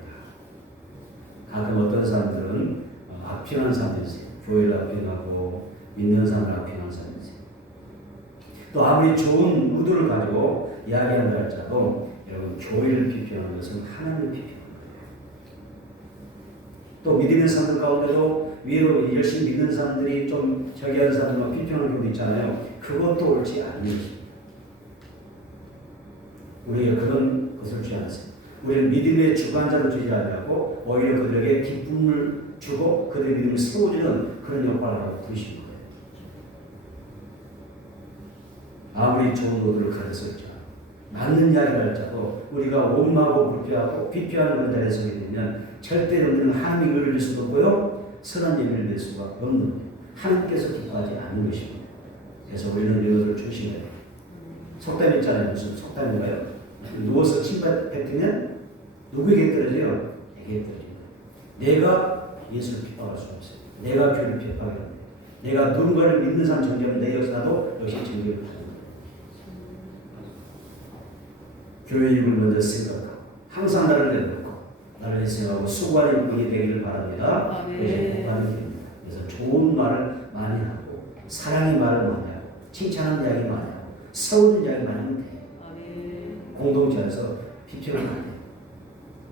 가끔 어떤 사람들은 악평한 사람들이 있어요. 교회를 악평하고 믿는 사람을 악평한 사람들이 있어요. 또 아무리 좋은 의도를 가지고 이야기한다 할지라도 여러분 교회를 비평하는 것은 하나님을 비평하는 거예요. 또 믿는 사람들 가운데도 위로 열심히 믿는 사람들이 좀 저기하는 사람들만 비평하는 경우도 있잖아요. 그것도 옳지 않은 것입니다. 우리가 그런 것을 주지 않았어요. 우리는 믿음의 주관자를 주지 않으려고 오히려 그들에게 기쁨을 주고 그들의 믿음을 세워주는 그런 역할을 하고 부르신 거예요. 아무리 좋은 의도를 가졌을지 맞는 이야기를 할지라도 우리가 원망하고 불평하고 비평하는 그런 자리에 서게 되면 절대로 우리는 하나님의 의를 낼 수도 없고요. 선한 예를 낼 수가 없는 거예요. 하나님께서 기뻐하지 않는 것입니다. 그래서 우리는 이것을 조심해야 돼요. 속담 있잖아요. 무슨 속담인가요? 누워서 침 뱉으면 누구에게 떨어져요? 내게 떨어져요. 내가 예수를 핍박할 수 없어요. 내가 교회를 핍박합니다. 내가 누군가를 믿는 사람 정죄하면 내 역사도 역시 정죄를 받는 거예요. 교회 일을 먼저 생각하고 항상 나를 내놓고 나를 희생하고 수고하는 분이 되기를 바랍니다. 그것이 복받는 길입니다. 그래서 좋은 말을 많이 하고 사랑의 말을 많이 하고 칭찬하는 이야기 많이 하고 세우는 이야기 많이 하면 돼요. 공동체에서 비평을 안 해요.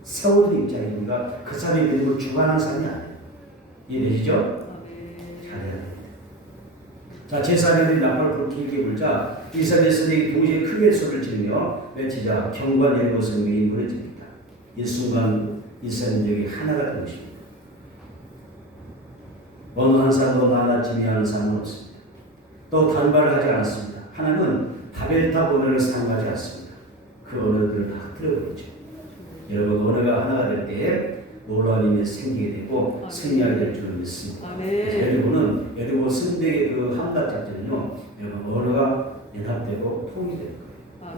세우는 입장이니까 그 사람의 믿음을 주관하는 사람이 아니에요. 이해되시죠? 잘해야 됩니다. 자, 제사장들이 나팔을 불 길게 불자 이스라엘 백성들이 동시에 크게 소리를 지르며 외치자 경관 예루살렘이 무너집니다. 이 순간 이스라엘족이 하나가 된 것입니다. 어느 한 사람도 나나 지배하는 사람은 없습니다. 또 단발을 하지 않았습니다. 하나님은 바벨탑 언어를 사용하지 않습니다. 그 언어들을 다 틀어버리죠. 여러분 언어가 하나가 될 때에 놀라운 힘이 생기게 되고 승리하게 될 줄 믿습니다. 그래서 여러분은 여러분 성벽의 그 함락 작전은요, 여러분 언어가 연합되고 통일될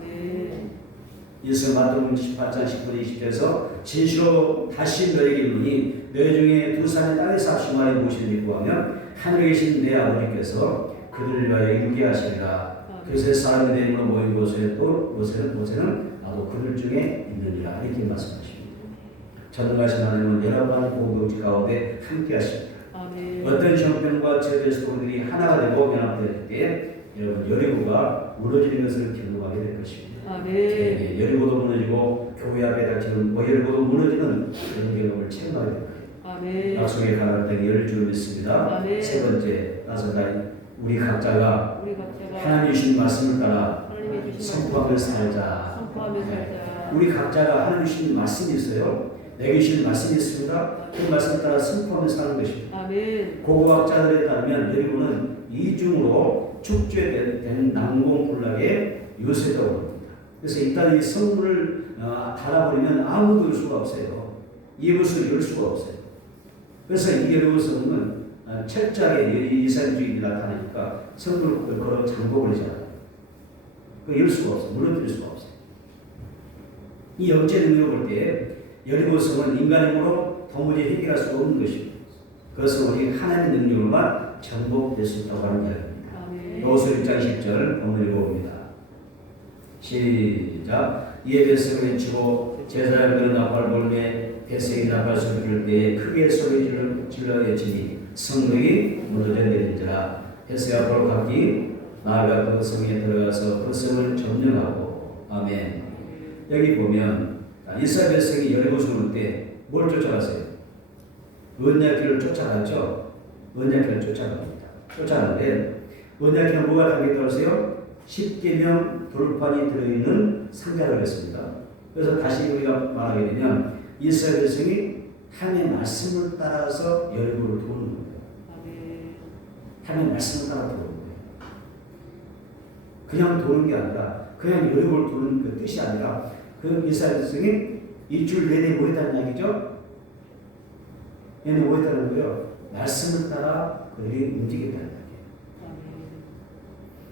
거예요. 예수 마태복음 18장 19절 20절에서 진실로 다시 너에게 이르노니 너희 중에 두 사람이 땅에서 합심하여 무엇을 구하면 하늘에 계신 내 아버지께서 그들을 위하여 이루게 하시리라. 그래서 사람이 내 이름으로 모인 곳에는 나도 그들 중에 있느니라. 이렇게 말씀하십니다. 전능하신 하나님은 여러분 공동체 가운데 함께 하십니다. 어떤 형편과 제도에서 우리들이 하나가 되고 연합될 때 여러분 여리고가 무너지는 것을 경험하게 될 것입니다. 여리고도 무너지고 교회 앞에 닥치는 여리고도 무너지는 그런 경험을 체험하게 될 거예요. 약속의 가나안 땅에 열 줄 믿습니다. 세 번째, 우리 각자가 하나님 주신 말씀을 따라 선포하며 살자. 우리 각자가 하나님 주신 말씀이 있어요. 내게 주신 말씀이 있습니다. 그 말씀을 따라 선포하며 사는 것입니다. 고고학자들에 따르면 여리고는 이중으로 축제된 난공불락의 요새라고 합니다. 그래서 일단 이 성문을 닫아버리면 아무도 열 수가 없어요. 이것을 열 수가 없어요. 그래서 이 여리고 성문은 철저하게 이스라엘 주인이 나타나니까 성문을 걸어 잠궈 버리잖아요. 열 수가 없어요. 무너뜨릴 수가 없어요. 이 영적 능력을 볼 때 여리고 성은 인간의 힘으로 도무지 해결할 수 없는 것입니다. 그것은 우리 하나님의 능력으로만 정복될 수 있다고 하는 이야기입니다. 여호수아 1장 10절 한번 읽어봅니다. 시작. 이에 벳을 외치고 제사장들은 나팔 불매 백성이 나팔 소리 들을 때에 크게 소리 질러 외치니 성벽이 무너져 내린지라. 백성이 앞으로 가기 나아가 그 성에 들어가서 그 성을 점령하고. 아멘. 여기 보면 이스라엘 백성이 여리고 성을 때 뭘 쫓아가세요? 언약궤를 쫓아가죠. 언약궤를 쫓아갑니다. 쫓아가는데 언약궤는 뭐가 담겼다고 하세요? 10계명 돌판이 들어있는 상자를 했습니다. 그래서 다시 우리가 말하게 되면 이스라엘 백성이 하나님의 말씀을 따라서 여리고를 도는 거예요. 하나님의 말씀을 따라 도는 거예요. 그냥 도는 게 아니라 그냥 여리고를 도는 그 뜻이 아니라 그 이스라엘 백성이 일주일 내내 뭐 했다는 이야기죠? 얘는 뭐 했다는 거예요? 말씀을 따라 그들이 움직였다는 이야기예요.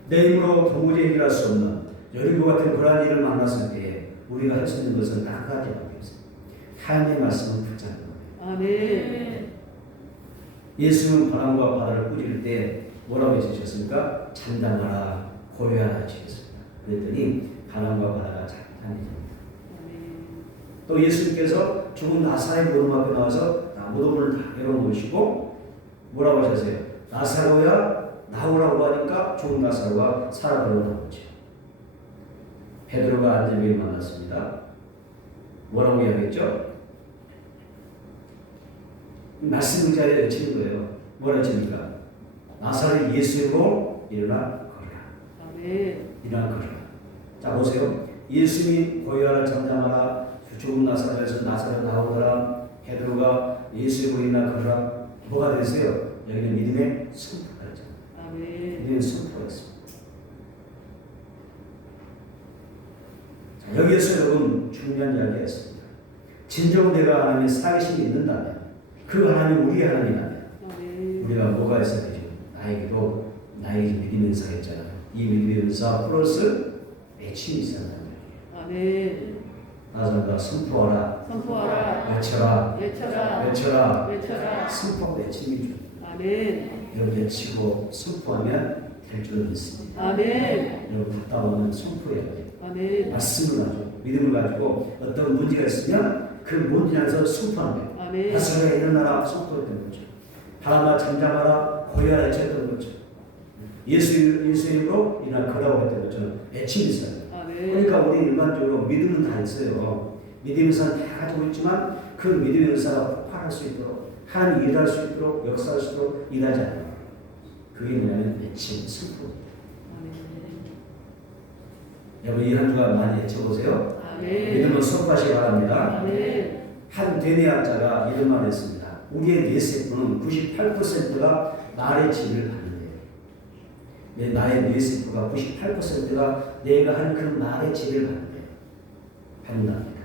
내 힘으로 도무지 해결할 수 없는 여리고 같은 그러한 일을 만났을 때 우리가 할 수 있는 것은 한 가지밖에 없어요. 하나님의 말씀을 붙잡는 거예요. 아멘. 예수는 바람과 바다를 꾸릴 때 뭐라고 해주셨습니까? 잠잠하라, 고요하라 해주셨습니다. 그랬더니 바람과 바다가 잠잠해집니다. 또 예수님께서 죽은 나사로의 무덤 앞에 나와서 무덤을 다 열어놓으시고 뭐라고 하셨어요? 나사로야 나오라고 하니까 죽은 나사로가 살아들어 나오죠. 베드로가 안데베를 만났습니다. 뭐라고 이야기했죠? 말씀 의자에 외치는 거예요. 뭐라 외칩니까? 나사로의 예수로 일어나 걸어라. 아멘. 일어나 걸어라. 자 보세요. 예수님이 고요하라 잠잠하라 죽은 나사로에서 나사로 나오더라. 베드로가 예수의 보이나 걸어라. 뭐가 되세요? 여기는 믿음의 선포가 있잖아요. 믿음의 선포가 있습니다. 자, 여기에서 여러분 중요한 이야기가 있습니다. 진정 내가 하나님의 살아계심이 있는다면 그 하나님 우리의 하나님이라면 우리가 뭐가 있어야 되죠? 나에게도 나에게 믿음의 은사가 있잖아요. 이 믿음의 은사 플러스 애침이 있어야 한다는 거예요. 아멘. 나서가 선포하라. 선포하라. 외쳐라. 외쳐라. 외쳐라. 외쳐라. 선포 외침이죠. 아멘. 여러분 외치고 선포하면 될 줄 믿습니다. 아멘. 여러분 답답하면 선포해야 돼요. 아멘. 말씀을 가지고 믿음을 가지고 어떤 문제가 있으면 그 문제에서 선포하는 거예요. 아멘. 나서가 일어나라 선포했던 거죠. 바람아 잠잠하라 고요하라 외쳤던 거죠. 예수님으로 일어나 걸라고 했던 것처럼 외침이 있어요. 그러니까 우리 일반적으로 믿음은 다 있어요. 믿음의 은사는 다 가지고 있지만 그 믿음의 은사가 폭발할 수 있도록 하나님 일할 수 있도록 역사할 수 있도록 일하지 않아요. 그게 뭐냐면 외침, 선포. 여러분 이 한 주간 많이 외쳐보세요. 믿음을 선포하시기 바랍니다. 한 되뇌학자가 이런 말을 했습니다. 우리의 뇌세포는 98%가 말의 진을 받는데요. 나의 뇌세포가 98%가 내가 한 그 말에 지배를 받는답니다.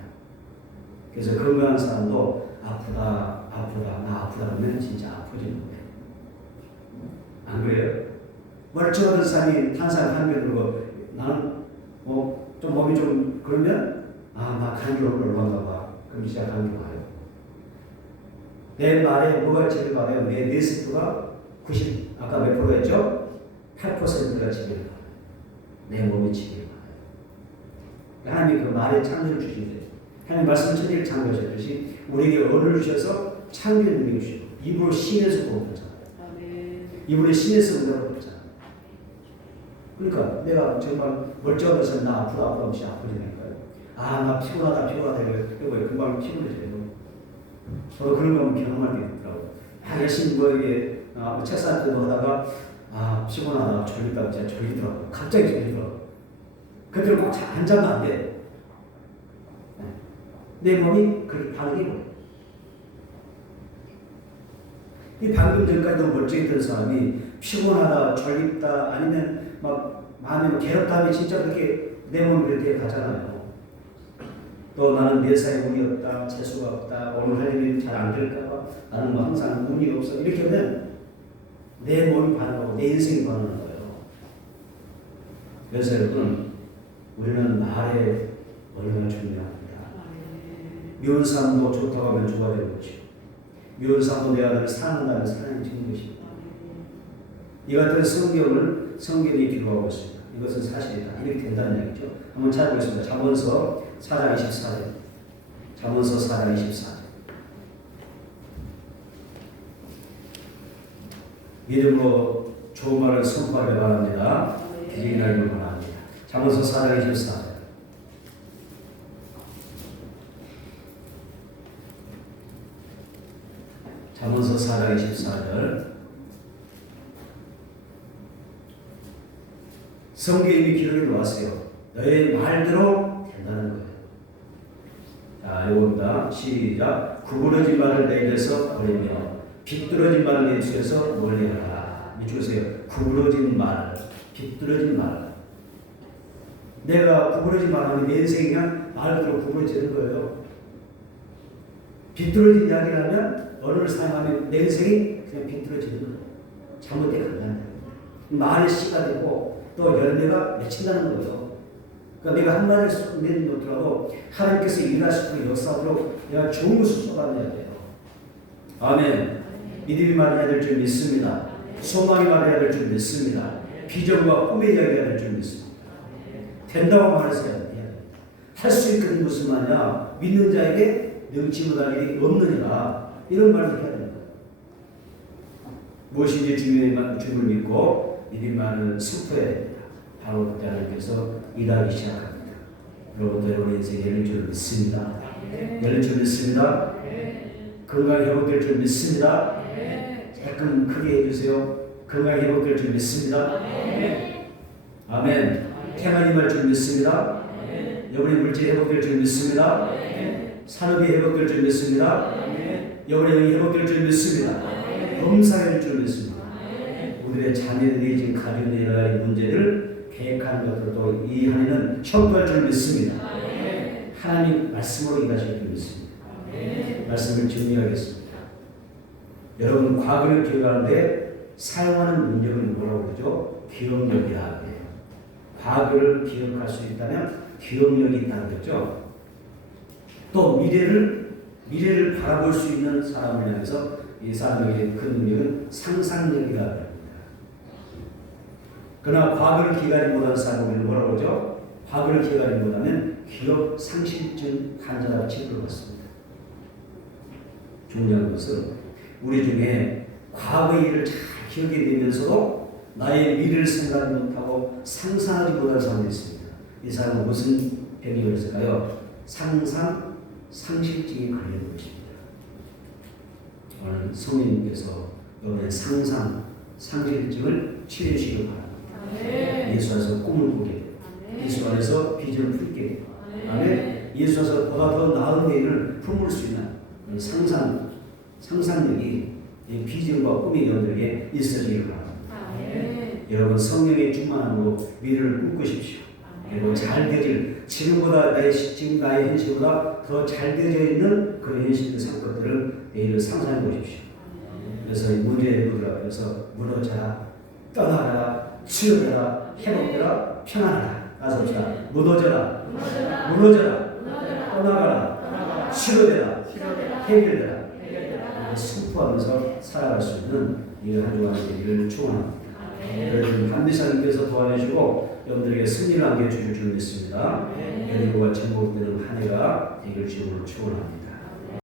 그래서 건강한 사람도 아프다, 나 아프다 하면 진짜 아프지는 거예요. 안 그래요? 멀쩡한 사람이 탄산 한 병 들고 나는 좀 몸이 좀 그러면 나 감기 올라온가 봐. 그럼 진짜 감기 와요. 내 말에 뭐가 지배를 받아요? 내 뇌세포가 90, 아까 몇 프로 했죠? 8%가 지배를 받아요. 내 몸이 지배를 받아요. 하나님이 그 말에 창조를 주신대. 하나님 말씀 천지를 창조하셨듯이 우리에게 언어를 주셔서 창조의 능력을 주시고 입으로 신에서 보았잖아요. 입으로 신에서 보았잖아요. 그러니까 내가 정말 멀쩡해서 나 아프다 하면 진짜 아프지니까요. 나 피곤하다 이거 금방 피곤해져요. 저도 그런 거 경험할 게 있더라고요. 열심히 뭐에게 책상 때도 하다가 피곤하다 졸리다 진짜 졸리더라고요. 갑자기 졸리더라고요. 그때는 꼭 앉아도 안 돼. 내 몸이 그렇게 반응이 보여요. 이 방금 전까지도 멀쩡했던 사람이 피곤하다, 졸립다, 아니면 막 마음이 괴롭다 하면 진짜 그렇게 내 몸이 그렇게 가잖아요. 또 나는 매사에 운이 없다, 재수가 없다, 오늘 할 일이 잘 안 될까봐 나는 뭐 항상 운이 없어. 이렇게 하면 내 몸이 반응하고 내 인생이 반응하는 거예요. 그래서 여러분, 우리는 말에 얼마나 중요합니다. 미운 사람도 좋다고 하면 좋아지는 것이고, 미운 사람도 내 아들을 사랑한다면 사랑이 되는 것입니다. 이 같은 성경이 기록하고 있습니다. 이것은 사실이다. 이렇게 된다는 얘기죠. 한번 찾아보겠습니다. 잠언서 4장 24절. 잠언서 4장 24절. 믿음으로 좋은 말을 선포하기 바랍니다. 기적이 나기를 바랍니다. 잠언서 4장 24절. 잠언서 4장 24절. 성경에 이미 기록이 나왔어요. 너의 말대로 된다는 거예요. 자, 이겁니다. 시작. 구부러진 말을 내 입에서 버리며 비뚤어진 말을 내 입에서 멀리하라. 이쪽에서요. 구부러진 말, 비뚤어진 말. 내가 구부러진 말하면 내 인생이 그냥 말대로 구부러지는 거예요. 비뚤어진 이야기를 하면 언어를 사용하면 내 인생이 그냥 비뚤어지는 거예요. 잘못되게 간다는 거예요. 말의 씨가 되고 또 열매가 맺힌다는 거예요. 그러니까 내가 한마디를 내놓더라도 하나님께서 일하시고 역사하도록 내가 좋은 것을 쏟아내야 돼요. 아멘. 믿음이 말해야 될 줄 믿습니다. 소망이 말해야 될 줄 믿습니다. 비전과 꿈의 이야기가 될 줄 믿습니다. 된다고 말해서 해야 돼요. 할 수 있거든 무슨 말이냐. 믿는 자에게 능치 못할 일이 없느니라. 이런 말을 해야 됩니다. 무엇인지 주님을 믿고 믿음이 말을 선포해야 됩니다. 바로 그때 하나님께서 일하기 시작합니다. 여러분들 여러분의 인생에 열릴 줄 믿습니다. 열릴 줄 믿습니다. 건강이 회복될 줄 믿습니다. 조금 크게 해주세요. 건강이 회복될 줄 믿습니다. 아멘. 태만이 임할 줄 믿습니다. 여러분의 물질이 회복될 줄 믿습니다. 산업이 회복될 줄 믿습니다. 여러분의 영이 회복될 줄 믿습니다. 범사될 줄 믿습니다. 우리의 자녀들이 지금 가지고 있는 여러 가지 문제를 계획하는 것들도 이 한해는 청구할 줄 믿습니다. 하나님 말씀으로 일하실 줄 믿습니다. 말씀을 정리하겠습니다. 여러분 과거를 기억하는데 사용하는 능력은 뭐라고 그러죠? 기억력이라고 해요. 과거를 기억할 수 있다면 기억력이 있다는 거죠. 또 미래를 바라볼 수 있는 사람을 향해서 이 사람에게 그 능력은 상상력이라고 합니다. 그러나 과거를 기억하지 못하는 사람은 뭐라고 하죠? 과거를 기억하지 못하면 기억 상실증 환자라고 치료를 받습니다. 중요한 것은 우리 중에 과거의 일을 잘 기억해 되면서도 나의 미래를 생각하지 못하고 상상하지 못하는 사람이 있습니다. 이 사람은 무슨 병이 걸렸을까요? 상상 상실증이 걸리는 것입니다. 오늘 성령님께서 여러분의 상상 상실증을 치료해 주시기 바랍니다. 예수 안에서 꿈을 꾸게 되고 예수 안에서 비전을 품게 되고 아멘. 예수 안에서 보다 더 나은 내일을 품을 수 있는 상상력이 비전과 꿈이 여러분들에게 있어지기 바랍니다. 여러분 성령의 충만함으로 미래를 꿈꾸십시오. 그리고 잘 되질 지금보다 지금 나의 현실보다 더 잘 되어져 있는 그런 현실의 상것들을 내일을 상상해 보십시오. 그래서 이 문제의 누들 앞에서 무너져라, 떠나가라, 치유되라, 회복되라, 편안하라. 가서 봅시다. 무너져라, 떠나가라, 치유되라, 해결되라. 승부하면서 살아갈 수 있는 이 한 주간의 되기를 축원합니다. 여러분 반드시 하나님께서 도와주시고 여러분들에게 승리를 안겨주실 줄 믿습니다. 그리고 제목되는 한 해가 되기를 주님으로 축원합니다.